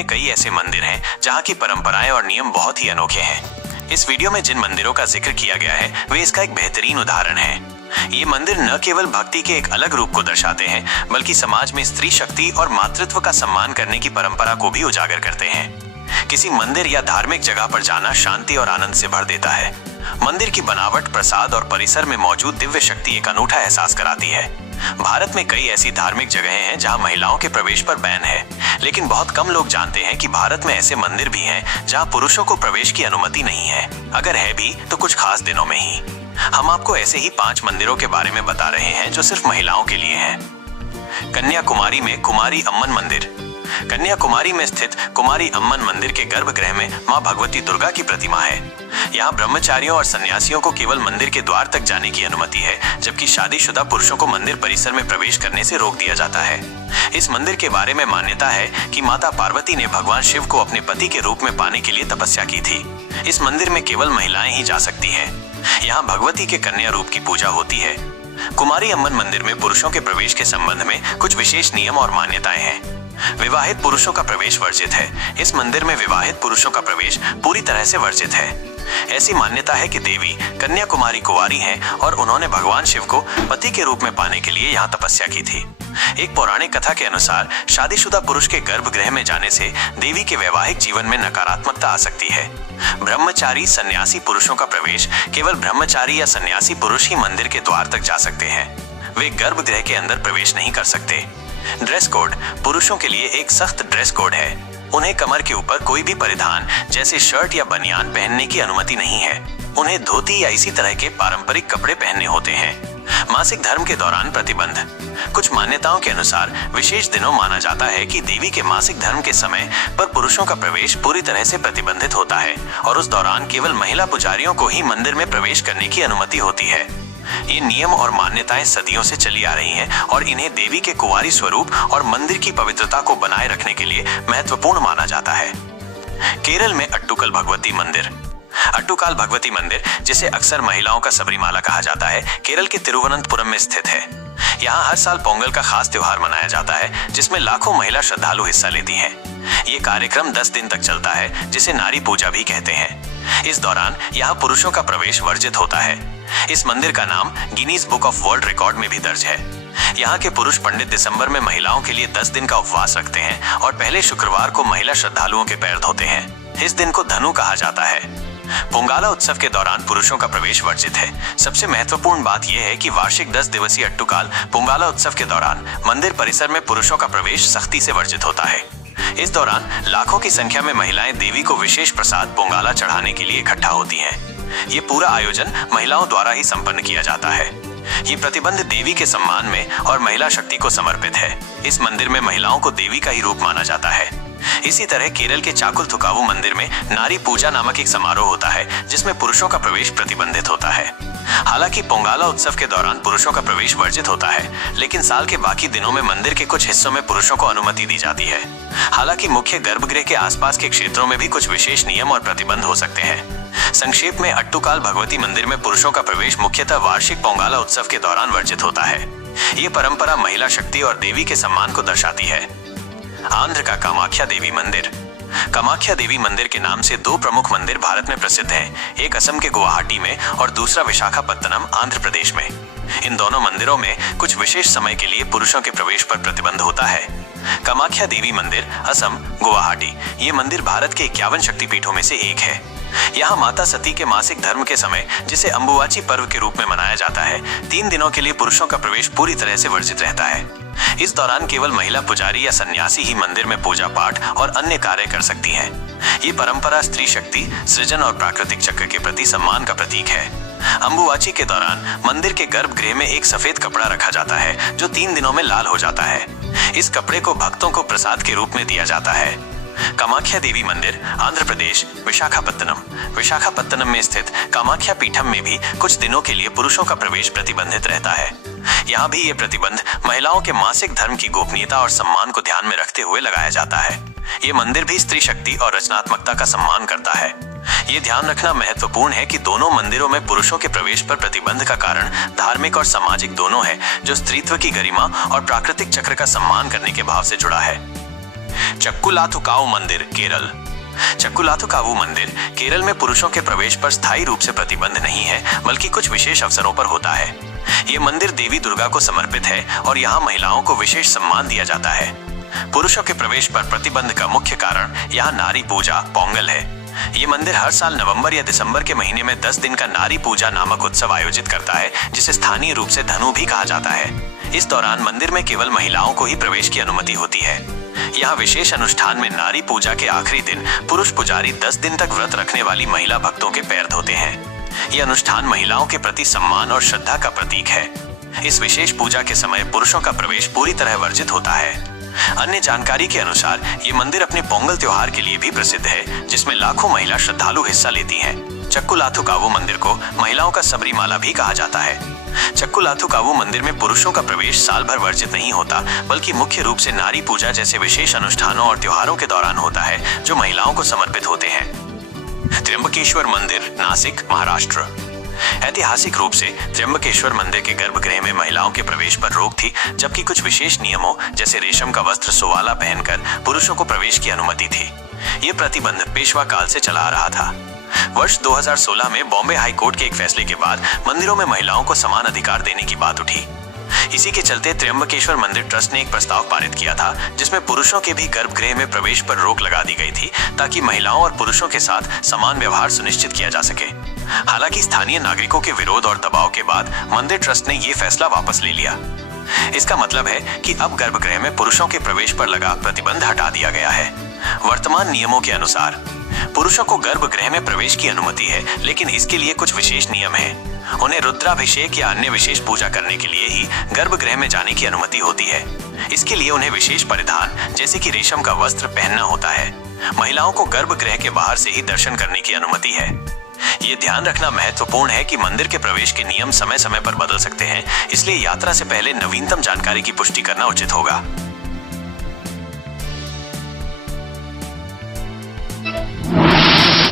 में कई ऐसे मंदिर हैं जहां की परंपराएं और नियम बहुत ही अनोखे हैं। इस वीडियो में जिन मंदिरों का जिक्र किया गया है वे इसका एक बेहतरीन उदाहरण है। ये मंदिर न केवल भक्ति के एक अलग रूप को दर्शाते हैं बल्कि समाज में स्त्री शक्ति और मातृत्व का सम्मान करने की परंपरा को भी उजागर करते हैं। किसी मंदिर या धार्मिक जगह पर जाना शांति और आनंद से भर देता है। मंदिर की बनावट, प्रसाद और परिसर में मौजूद दिव्य शक्ति एक अनूठा एहसास कराती है। भारत में कई ऐसी धार्मिक जगहें हैं जहां महिलाओं के प्रवेश पर बैन है, लेकिन बहुत कम लोग जानते हैं कि भारत में ऐसे मंदिर भी हैं जहां पुरुषों को प्रवेश की अनुमति नहीं है। अगर है भी तो कुछ खास दिनों में ही। हम आपको ऐसे ही 5 मंदिरों के बारे में बता रहे हैं जो सिर्फ महिलाओं के लिए हैं। कन्याकुमारी में कुमारी अम्मन मंदिर। कन्याकुमारी में स्थित कुमारी अम्मन मंदिर के गर्भगृह में मां भगवती दुर्गा की प्रतिमा है। यहाँ ब्रह्मचारियों और सन्यासियों को केवल मंदिर के द्वार तक जाने की अनुमति है, जबकि शादीशुदा पुरुषों को मंदिर परिसर में प्रवेश करने से रोक दिया जाता है। इस मंदिर के बारे में मान्यता है कि माता पार्वती ने भगवान शिव को अपने पति के रूप में पाने के लिए तपस्या की थी। इस मंदिर में केवल महिलाएं ही जा सकती हैं। यहाँ भगवती के कन्या रूप की पूजा होती है। कुमारी अम्मन मंदिर में पुरुषों के प्रवेश के संबंध में कुछ विशेष नियम और मान्यताएं हैं। विवाहित पुरुषों का प्रवेश वर्जित है। इस मंदिर में विवाहित पुरुषों का प्रवेश पूरी तरह से वर्जित है। ऐसी मान्यता है कि देवी कन्याकुमारी कुंवारी हैं और उन्होंने भगवान शिव को पति के रूप में पाने के लिए यहाँ तपस्या की थी। एक पौराणिक कथा के अनुसार शादीशुदा पुरुष के गर्भगृह में जाने से देवी के वैवाहिक जीवन में नकारात्मकता आ सकती है। ब्रह्मचारी सन्यासी पुरुषों का प्रवेश केवल ब्रह्मचारी या सन्यासी पुरुष ही मंदिर के द्वार तक जा सकते हैं। वे गर्भगृह के अंदर प्रवेश नहीं कर सकते। Dress code. पुरुषों के लिए एक सख्त ड्रेस कोड है। उन्हें कमर के ऊपर कोई भी परिधान जैसे शर्ट या बनियान पहनने की अनुमति नहीं है। उन्हें धोती या इसी तरह के पारंपरिक कपड़े पहनने होते हैं। मासिक धर्म के दौरान प्रतिबंध। कुछ मान्यताओं के अनुसार विशेष दिनों माना जाता है कि देवी के मासिक धर्म के समय पर पुरुषों का प्रवेश पूरी तरह से प्रतिबंधित होता है और उस दौरान केवल महिला पुजारियों को ही मंदिर में प्रवेश करने की अनुमति होती है। ये नियम और मान्यताएं सदियों से चली आ रही हैं और इन्हें देवी के कुंवारी स्वरूप और मंदिर की पवित्रता को बनाए रखने के लिए महत्वपूर्ण माना जाता है। केरल में अट्टुकल भगवती मंदिर। अट्टुकाल भगवती मंदिर, जिसे अक्सर महिलाओं का सबरीमाला कहा जाता है, केरल के तिरुवनंतपुरम में स्थित है। यहाँ हर साल पोंगल का खास त्योहार मनाया जाता है जिसमें लाखों महिला श्रद्धालु हिस्सा लेती हैं। ये कार्यक्रम 10 दिन तक चलता है, जिसे नारी पूजा भी कहते हैं। इस दौरान यहाँ पुरुषों का प्रवेश वर्जित होता है। इस मंदिर का नाम Guinness book of world record में भी दर्ज है। यहाँ के पुरुष पंडित दिसंबर में महिलाओं के लिए 10 दिन का उपवास रखते हैं और पहले शुक्रवार को महिला श्रद्धालुओं के पैर धोते हैं। इस दिन को धनु कहा जाता है। पोंगाला उत्सव के दौरान पुरुषों का प्रवेश वर्जित है। सबसे महत्वपूर्ण बात यह है कि वार्षिक 10 दिवसीय अट्टुकाल पोंगाला उत्सव के दौरान मंदिर परिसर में पुरुषों का प्रवेश सख्ती से वर्जित होता है। इस दौरान लाखों की संख्या में महिलाएं देवी को विशेष प्रसाद पोंगाला चढ़ाने के लिए इकट्ठा होती हैं। ये पूरा आयोजन महिलाओं द्वारा ही संपन्न किया जाता है। ये प्रतिबंध देवी के सम्मान में और महिला शक्ति को समर्पित है। इस मंदिर में महिलाओं को देवी का ही रूप माना जाता है। इसी तरह केरल के चाकुलथुकावु मंदिर में नारी पूजा नामक एक समारोह होता है जिसमें पुरुषों का प्रवेश प्रतिबंधित होता है। हालांकि पोंगाला उत्सव के दौरान पुरुषों का प्रवेश वर्जित होता है, लेकिन साल के बाकी दिनों में मंदिर के कुछ हिस्सों में पुरुषों को अनुमति दी जाती है। हालांकि मुख्य गर्भगृह के आसपास के क्षेत्रों में भी कुछ विशेष नियम और प्रतिबंध हो सकते हैं। संक्षेप में, अट्टुकाल भगवती मंदिर में पुरुषों का प्रवेश मुख्यतः वार्षिक पोंगाला उत्सव के दौरान वर्जित होता है। ये परंपरा महिला शक्ति और देवी के सम्मान को दर्शाती है। आंध्र का कामाख्या देवी मंदिर। कामाख्या देवी मंदिर के नाम से 2 प्रमुख मंदिर भारत में प्रसिद्ध हैं। एक असम के गुवाहाटी में और दूसरा विशाखापत्तनम, आंध्र प्रदेश में। इन दोनों मंदिरों में कुछ विशेष समय के लिए पुरुषों के प्रवेश पर प्रतिबंध होता है। कामाख्या देवी मंदिर, असम, गुवाहाटी। ये मंदिर भारत के 51 शक्तिपीठों में से एक है। यहाँ माता सती के मासिक धर्म के समय, जिसे अंबुवाची पर्व के रूप में मनाया जाता है, 3 दिनों के लिए पुरुषों का प्रवेश पूरी तरह से वर्जित रहता है। इस दौरान केवल महिला पुजारी या सन्यासी ही मंदिर में पूजा पाठ और अन्य कार्य कर सकती हैं। ये परंपरा स्त्री शक्ति, सृजन और प्राकृतिक चक्र के प्रति सम्मान का प्रतीक है। अंबुवाची के दौरान मंदिर के गर्भगृह में एक सफेद कपड़ा रखा जाता है जो 3 दिनों में लाल हो जाता है। इस कपड़े को भक्तों को प्रसाद के रूप में दिया जाता है। कामाख्या देवी मंदिर, आंध्र प्रदेश, विशाखापत्तनम। विशाखापत्तनम में स्थित कामाख्या पीठम में भी कुछ दिनों के लिए पुरुषों का प्रवेश प्रतिबंधित रहता है। यहाँ भी ये प्रतिबंध महिलाओं के मासिक धर्म की गोपनीयता और सम्मान को ध्यान में रखते हुए लगाया जाता है। ये मंदिर भी स्त्री शक्ति और रचनात्मकता का सम्मान करता है। ये ध्यान रखना महत्वपूर्ण है कि दोनों मंदिरों में पुरुषों के प्रवेश पर प्रतिबंध का कारण धार्मिक और सामाजिक दोनों है, जो स्त्रीत्व की गरिमा और प्राकृतिक चक्र का सम्मान करने के भाव से जुड़ा है। चक्कुलाथुकावु मंदिर, केरल। चक्कुलाथुकावु मंदिर केरल में पुरुषों के प्रवेश पर स्थायी रूप से प्रतिबंध नहीं है, बल्कि कुछ विशेष अवसरों पर होता है। ये मंदिर देवी दुर्गा को समर्पित है और यहाँ महिलाओं को विशेष सम्मान दिया जाता है। पुरुषों के प्रवेश पर प्रतिबंध का मुख्य कारण यहाँ नारी पूजा पोंगल है। ये मंदिर हर साल नवंबर या दिसंबर के महीने में 10 दिन का नारी पूजा नामक उत्सव आयोजित करता है, जिसे स्थानीय रूप से धनु भी कहा जाता है। इस दौरान मंदिर में केवल महिलाओं को ही प्रवेश की अनुमति होती है। यहाँ विशेष अनुष्ठान में नारी पूजा के आखिरी दिन पुरुष पुजारी 10 दिन तक व्रत रखने वाली महिला भक्तों के पैर धोते हैं। ये अनुष्ठान महिलाओं के प्रति सम्मान और श्रद्धा का प्रतीक है। इस विशेष पूजा के समय पुरुषों का प्रवेश पूरी तरह वर्जित होता है। अन्य जानकारी के अनुसार ये मंदिर अपने पोंगल त्योहार के लिए भी प्रसिद्ध है, जिसमें लाखों महिला श्रद्धालु हिस्सा लेती हैं। चक्कुलाथुकावु मंदिर को महिलाओं का सबरीमाला भी कहा जाता है। चक्कुलाथुकावु मंदिर में पुरुषों का प्रवेश साल भर वर्जित नहीं होता, बल्कि मुख्य रूप से नारी पूजा जैसे विशेष अनुष्ठानों और त्योहारों के दौरान होता है, जो महिलाओं को समर्पित होते हैं। त्र्यंबकेश्वर मंदिर, नासिक, महाराष्ट्र। ऐतिहासिक रूप से त्र्यंबकेश्वर मंदिर के गर्भगृह में महिलाओं के प्रवेश पर रोक थी, जबकि कुछ विशेष नियमों जैसे रेशम का वस्त्र सुवाला पहनकर पुरुषों को प्रवेश की अनुमति थी। ये प्रतिबंध पेशवा काल से चला आ रहा था। वर्ष 2016 में बॉम्बे हाई कोर्ट के एक फैसले के बाद मंदिरों में महिलाओं को समान अधिकार देने की बात उठी। इसी के चलते त्र्यंबकेश्वर मंदिर ट्रस्ट ने एक प्रस्ताव पारित किया था, जिसमें पुरुषों के भी गर्भगृह में प्रवेश पर रोक लगा दी गई थी, ताकि महिलाओं और पुरुषों के साथ समान व्यवहार सुनिश्चित किया जा सके। हालांकि स्थानीय नागरिकों के विरोध और दबाव के बाद मंदिर ट्रस्ट ने ये फैसला वापस ले लिया। इसका मतलब है कि अब गर्भगृह में पुरुषों के प्रवेश पर लगा प्रतिबंध हटा दिया गया है। वर्तमान नियमों के अनुसार पुरुषों को गर्भगृह में प्रवेश की अनुमति है, लेकिन इसके लिए कुछ विशेष नियम हैं। उन्हें रुद्राभिषेक या अन्य विशेष पूजा करने के लिए ही गर्भगृह में जाने की अनुमति होती है। इसके लिए उन्हें विशेष परिधान जैसे कि रेशम का वस्त्र पहनना होता है। महिलाओं को गर्भगृह के बाहर से ही दर्शन करने की अनुमति है। ये ध्यान रखना महत्वपूर्ण है कि मंदिर के प्रवेश के नियम समय समय पर बदल सकते हैं, इसलिए यात्रा से पहले नवीनतम जानकारी की पुष्टि करना उचित होगा।